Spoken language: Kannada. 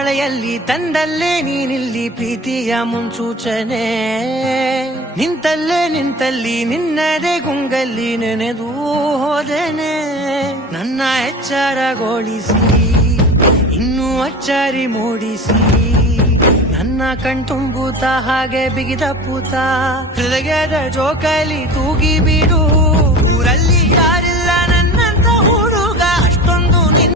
ಹೊಳೆಯಲ್ಲಿ ತಂದಲ್ಲೇ ನೀನಿಲ್ಲಿ ಪ್ರೀತಿಯ ಮುನ್ಸೂಚನೆ ನಿಂತಲ್ಲಿ ನಿನ್ನದೇ ಗುಂಗಲ್ಲಿ ನೆನೆದು ಹೋದೆನೆ ನನ್ನ ಎಚ್ಚರಗೊಳಿಸಿ ಇನ್ನೂ ಅಚ್ಚರಿ ಮೂಡಿಸಿ ನನ್ನ ಕಣ್ತುಂಬುತ್ತ ಹಾಗೆ ಬಿಗಿದ ಪೂತ ಹೃದಯದ ಜೋಕಾಲಿ ತೂಗಿ ಬಿಡು ಊರಲ್ಲಿ ಯಾರೇ